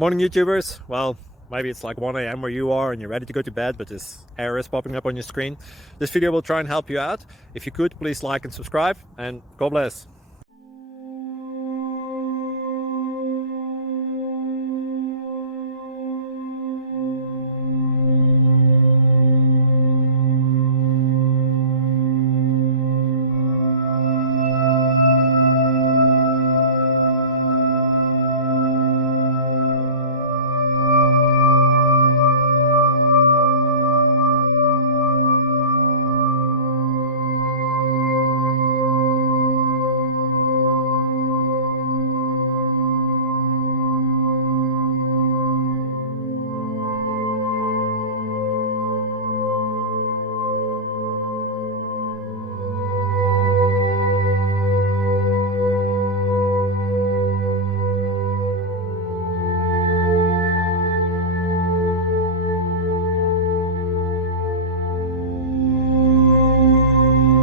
Morning YouTubers. Well, maybe it's like 1 a.m. where you are and you're ready to go to bed, but this error is popping up on your screen. This video will try and help you out. If you could, please like and subscribe, and God bless.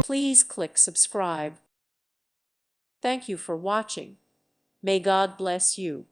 Please click subscribe. Thank you for watching. May God bless you.